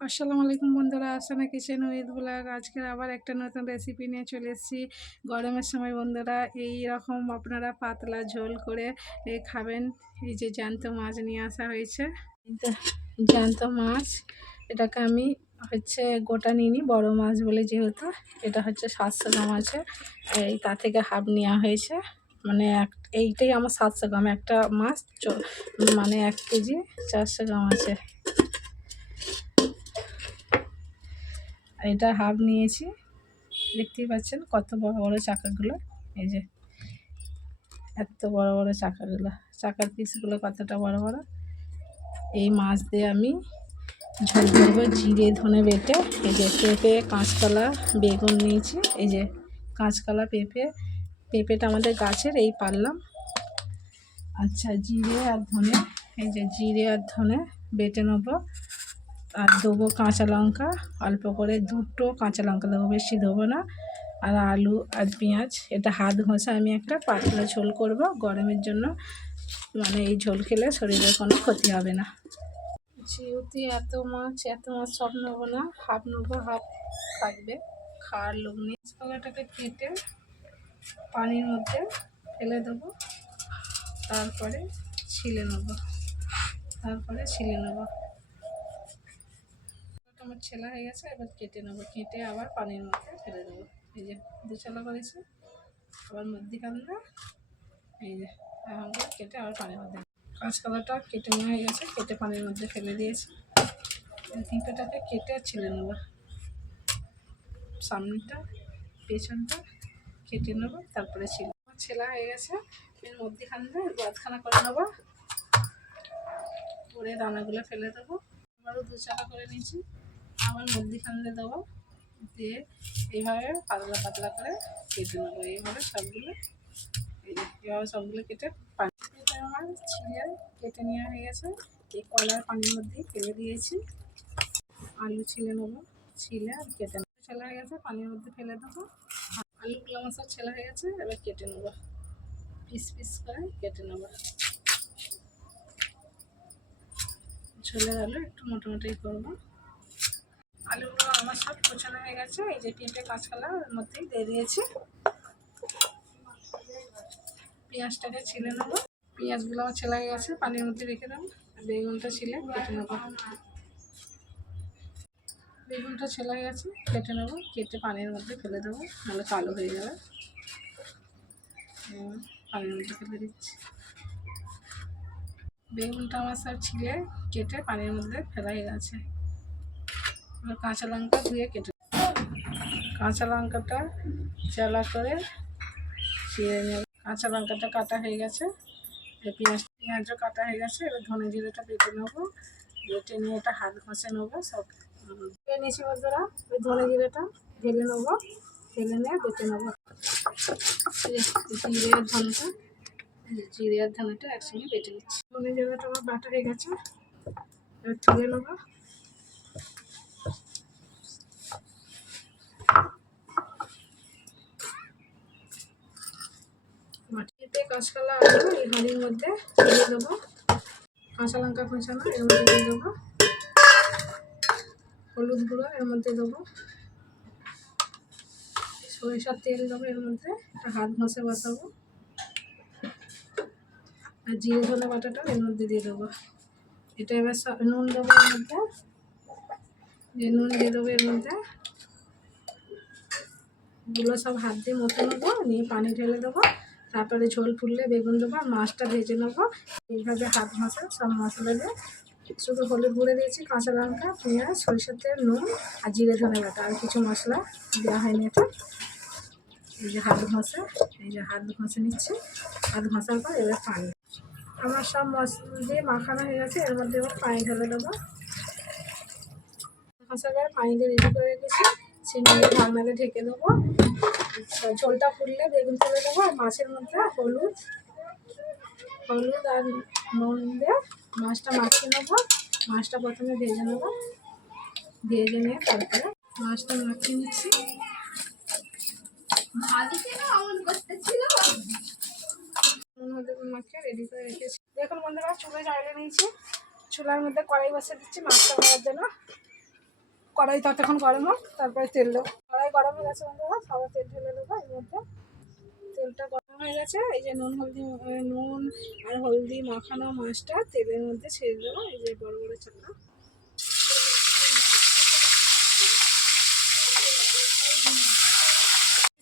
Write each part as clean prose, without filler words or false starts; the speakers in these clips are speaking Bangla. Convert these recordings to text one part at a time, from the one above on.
আসসালামু আলাইকুম বন্ধুরা, আসানা কিচেন উইথ ব্লগ। আজকের আবার একটা নতুন রেসিপি নিয়ে চলে এসেছি। গরমের সময় বন্ধুরা এই রকম আপনারা পাতলা ঝোল করে খাবেন। এই যে জ্যান্ত মাছ নিয়ে আসা হয়েছে, এটা জ্যান্ত মাছ। এটাকে আমি গোটা নিইনি, বড় মাছ বলে, যেহেতু এটা 700 গ্রাম আছে, এই তার থেকে হাফ নেওয়া হয়েছে। মানে এইটাই আমার 700 গ্রাম, একটা মাছ মানে 1 কেজি 400 গ্রাম আছে। এটা হাফ নিয়েছি, দেখতেই পাচ্ছেন কত বড় বড় চাকাগুলো। এই যে এত বড় বড় চাকাগুলো, চাকার পিসগুলো কতটা বড় বড়। এই মাছ দিয়ে আমি ঝোল করবো জিরে ধনে বেটে। এই যে পেঁপে, কাঁচকলা, বেগুন নিয়েছি। এই যে কাঁচকলা, পেঁপেটা আমাদের গাছের, এই পারলাম। আচ্ছা, জিরে আর ধনে, এই যে জিরে আর ধনে বেটে নেবো। আর দেবো কাঁচা লঙ্কা, অল্প করে 2টো কাঁচা লঙ্কা দেবো, বেশি দেবো না। আর আলু আর পেঁয়াজ। এটা হাত ঘষে আমি একটা পাতলা ঝোল করব গরমের জন্য। মানে এই ঝোল খেলে শরীরের কোনো ক্ষতি হবে না। যেহেতু এত মাছ সব নেবো না, হাফ নেবো, হাফ থাকবে, খাওয়ার লোক নেই। কলাটাকে কেটে পানির মধ্যে ফেলে দেবো, তারপরে ছিলে নেবো। আমার ছেলা হয়ে গেছে, এবার কেটে নেবো। কেটে আবার পানির মধ্যে ফেলে দেবো। এই যে 2 ছেলা করেছি, আবার মধ্যিখানটা এই যে এখন কেটে আবার পানির মধ্যে। কাঁচকলাটা কেটে নেওয়া হয়ে গেছে, কেটে পানির মধ্যে ফেলে দিয়েছি। পেঁপেটাকে কেটে ছিলে নেবো, সামনেটা পেছনটা কেটে নেবো, তারপরে ছেলা হয়ে গেছে। এর মধ্যেখানটা বাদখানা করে নেবো, করে দানাগুলো ফেলে দেবো। আবারও 2 চাকা করে নিয়েছি, আবার মধ্যিখানে দেবো, দিয়ে এইভাবে পাতলা পাতলা করে কেটে নেবো। এইভাবে সবগুলো কেটে আমার ছিলে কেটে নেওয়া হয়ে গেছে। এই কলার পানির মধ্যেই ফেলে দিয়েছি। আলু ছিলে নেবো, ছিলে আর কেটে নেবো। ছেলা হয়ে গেছে, পানির মধ্যে ফেলে দেবো। আলুগুলো আমার সব ছেলা হয়ে গেছে, এবার কেটে নেবো, পিস পিস করে কেটে নেবো। ঝোলের আলু একটু মোটামুটি করবো। আলুগুলো আমার সব কোচানো হয়ে গেছে। এই যে পেঁপে, কাঁচকলা ওর মধ্যেই দিয়ে দিয়েছি। পেঁয়াজটাকে ছিলে নেবো, পেঁয়াজগুলো আমার ছেলা হয়ে গেছে, পানির মধ্যে রেখে দেবো। বেগুনটা ছিলে কেটে নেবো, বেগুনটা ছেলা হয়ে গেছে, কেটে নেবো। কেটে পানির মধ্যে ফেলে দেবো, নাহলে কালো হয়ে যাবে। পানির মধ্যে ফেলে দিচ্ছি। বেগুনটা আমার সব ছিলে কেটে পানির মধ্যে ফেলা হয়ে গেছে। কাঁচা লঙ্কা ধুয়ে কেটে, কাঁচা লঙ্কাটা চেলা করে চিড়ে নেব। কাঁচা লঙ্কাটা কাটা হয়ে গেছে, পেঁয়াজও কাটা হয়ে গেছে। এবার ধনে জিরেটা বেটে নেবো, বেটে নিয়ে এটা হাত ঘষে নেবো। সব নিয়েছি বন্ধুরা, ওই ধনে জিরেটা ঢেলে নেবো, ঢেলে নিয়ে বেটে নেবো। জিরে আর ধনেটা একসঙ্গে বেটে নিচ্ছি। ধনে জিরেটা আমার বাটা হয়ে গেছে, এবার তুলে নেবো। মাটিতে কাঁচকলা আলু এই হাঁড়ির মধ্যে দিয়ে দেবো। কাঁচা লঙ্কা কুচানো এর মধ্যে দিয়ে দেবো। হলুদ গুঁড়ো এর মধ্যে দেবো। সরিষার তেল দেবো এর মধ্যে, একটা হাত ঘষে বসাবো। আর জিরে ধনে বাটাটা এর মধ্যে দিয়ে দেবো। এটা এবার নুন দেবো এর মধ্যে, নুন দিয়ে দেবো এর মধ্যে। এগুলো সব হাত দিয়ে মতো নেবো, নিয়ে পানি ঢেলে দেবো। তারপরে ঝোল ফুললে বেগুন দেবো, আর মাছটা ভেজে নেবো। এইভাবে হাত ঘষে সব মশলা দিয়ে, শুধু হলুদ গুঁড়ো দিয়েছি, কাঁচা লঙ্কা, পেঁয়াজ, সরিষার তেল, নুন আর জিরে ধনে বাটা, আর কিছু মশলা দেওয়া হয়নি এটা। এই যে হাত ঘষে নিচ্ছি। হাত ঘষার পর এবার পানি, আমার সব মশলা দিয়ে মাখানো হয়ে গেছে। এর মধ্যে এবার পানি ঢেলে দেবো। ঘষার পরে পানি দিয়ে রেডি করে রেখেছি, চিংড়ি ঢাকনাতে ঢেকে দেবো। ঝোলটা ফুললে বেগুন তুলে দেবো, আর মাছের মধ্যে হলুদ আর নুন দিয়ে মাছটা মাখিয়ে নেবো। মাছটা প্রথমে ভেজে নেবো, ভেজে নিয়ে তারপরে মাছটা মাখিয়ে নিচ্ছি। মাখিয়ে রেডি করে রেখেছি। দেখুন বন্ধুরা, চুলে জ্বালিয়ে নিয়েছি। চুলার মধ্যে কড়াই বসে দিচ্ছি মাছটা ভাজার জন্য। কড়াই ততক্ষণ গরম হোক, তারপরে তেল দেবো। কড়াই গরম হয়ে গেছে বন্ধুরা, সবাই তেল ঢেলে দেবো। এর মধ্যে তেলটা গরম হয়ে গেছে, এই যে নুন আর হলদি মাখানো মাছটা তেলের মধ্যে ছেড়ে দেবো। এই যে বড় বড় চাকা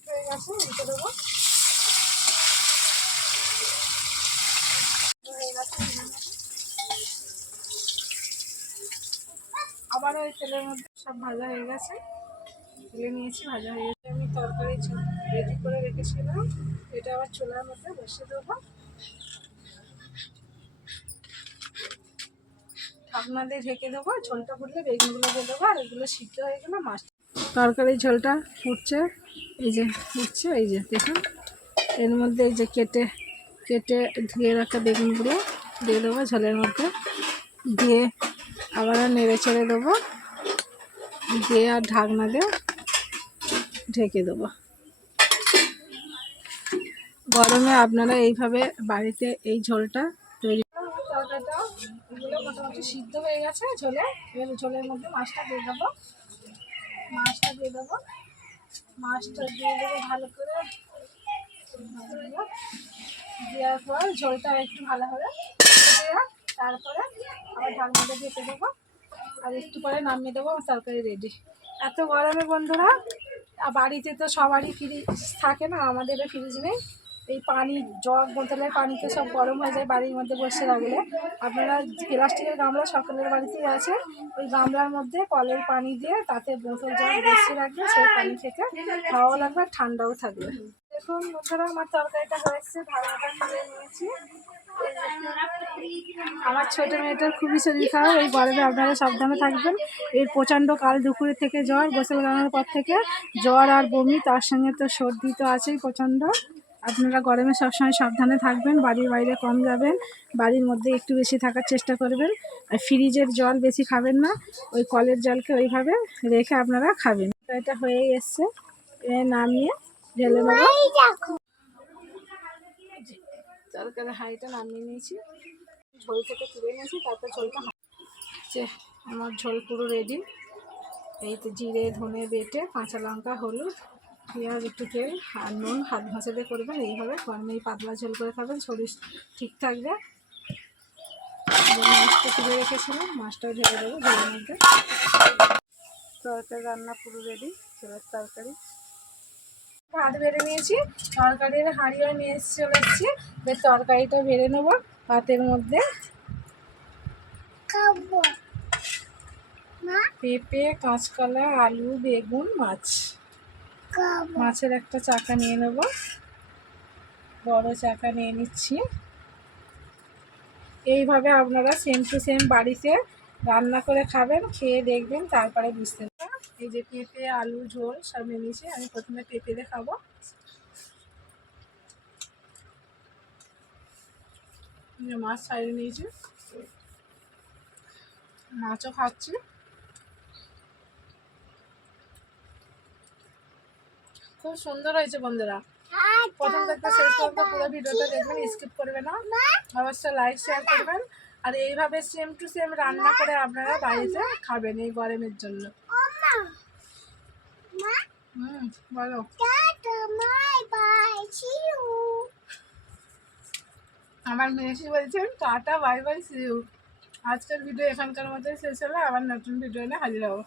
হয়ে গেছে, উল্টে দেবো। হয়ে গেছে, আবার ওই তেলের মধ্যে সব ভাজা হয়ে গেছে, তুলে নিয়েছি। ভাজা হয়ে গেছে, আমি তরকারি রেডি করে রেখেছিলাম, এটা আবার চুলার মধ্যে বসিয়ে দেবো। ঢাকনা দিয়ে ঢেকে দেবো, ঝোলটা ফুটলে বেগুনগুলো দিয়ে দেবো, আর এগুলো সিদ্ধ হয়ে গেলে মাছ। তরকারির ঝোলটা ফুটছে, এই যে ফুটছে, এই যে দেখুন। এর মধ্যে এই যে কেটে কেটে ধুয়ে রাখা বেগুনগুলো দিয়ে দেবো ঝোলের মধ্যে, দিয়ে আবার নেড়ে চেড়ে দেবো, দিয়ে আর ঢাকনা দিয়ে ঢেকে দেবো। গরমে আপনারা এইভাবে বাড়িতে এই ঝোলটা তৈরি। তরকারিটা এগুলো মোটামুটি সিদ্ধ হয়ে গেছে ঝোলে। এবার ঝোলের মধ্যে মাছটা দিয়ে দেবো, মাছটা দিয়ে দেবো ভালো করে। দেওয়ার পর ঝোলটা একটু ভালো হবে, তারপরে আবার ঢাকনাটা ঢেকে দেবো, আর একটু পরে নামিয়ে দেবো। তরকারি রেডি। এত গরমে বন্ধুরা, বাড়িতে তো সবারই ফ্রিজ থাকে না, আমাদেরও ফ্রিজ নেই। এই পানি জগ বোতলের পানিতে সব গরম হয়ে যায় বাড়ির মধ্যে বসে রাখলে। আপনারা প্লাস্টিকের গামলা সকলের বাড়িতেই আছে, ওই গামলার মধ্যে কলের পানি দিয়ে তাতে বোতল জল বসিয়ে রাখবে, সেই পানি থেকে খাওয়াও লাগবে, ঠান্ডাও থাকবে। দেখুন বন্ধুরা, আমার তরকারিটা হয়েছে, ঢাকনাটা তুলে নিয়েছি। আমার ছোট মেয়েটার খুবই শরীর খারাপ, এই গরমে আপনারা সাবধানে থাকবেন। এর প্রচণ্ড কাল দুপুরে থেকে জ্বর, গোসল করানোর পর থেকে জ্বর আর বমি, তার সঙ্গে তো সর্দি তো আছেই প্রচণ্ড। আপনারা গরমে সবসময় সাবধানে থাকবেন, বাড়ির বাইরে কম যাবেন, বাড়ির মধ্যে একটু বেশি থাকার চেষ্টা করবেন। আর ফ্রিজের জল বেশি খাবেন না, ওই কলের জলকে ওইভাবে রেখে আপনারা খাবেন। এটা হয়েই এসছে, নামিয়ে ঢেলে নেবো। তরকারি হাঁড়িটা নামিয়ে নিয়েছি, ঝোল থেকে তুলে নিয়েছি, তারপর ঝোলটা আমার ঝোল পুরো রেডি। এই তো জিরে ধনে বেটে, কাঁচা লঙ্কা, হলুদ, পেঁয়াজ, একটু তেল আর নুন হাত ভাঁজা দিয়ে করবেন। এইভাবে গরমে এই পাতলা ঝোল করে খাবেন, শরীর ঠিক থাকবে। মাছটা তুলে রেখেছিলাম, মাছটাও ঢেলে দেবো ঝোলের মধ্যে। তরকারি রান্না পুরো রেডি, ঝোলের তরকারি। ভাত বেড়ে নিয়েছি, তরকারির হাঁড়িও নিয়ে চলে এসেছি। বেশ তরকারিটা বেড়ে নেবো ভাতের মধ্যে। পেঁপে, কাঁচকলা, আলু, বেগুন, মাছ। মাছের একটা চাকা নিয়ে নেব, বড় চাকা নিয়ে নিচ্ছি। এইভাবে আপনারা সেম টু সেম বাড়িতে রান্না করে খাবেন, খেয়ে দেখবেন, তারপরে বুঝতে পারবেন। এই যে পেঁপে আলু ঝোল সব নিয়ে নিয়েছি, আমি প্রথমে পেঁপে দিয়ে খাবো। মাছ ছাড়িয়ে নিয়েছি, মাছও খাচ্ছি। খুব সুন্দর হয়েছে বন্ধুরা, প্রথম থেকে শেষ পর্যন্ত পুরো ভিডিওটা দেখবেন, স্কিপ করবে না। অবশ্যই লাইক শেয়ার করবেন, আর এইভাবে সেম টু সেম রান্না করে আপনারা বাড়িতে খাবেন এই গরমের জন্য। বলো। আমার মেয়েসি বলছেন tata bye bye see you. আজকের ভিডিও এখানকার মধ্যে শেষ হলো, আবার নতুন ভিডিও নিয়ে হাজির হবো।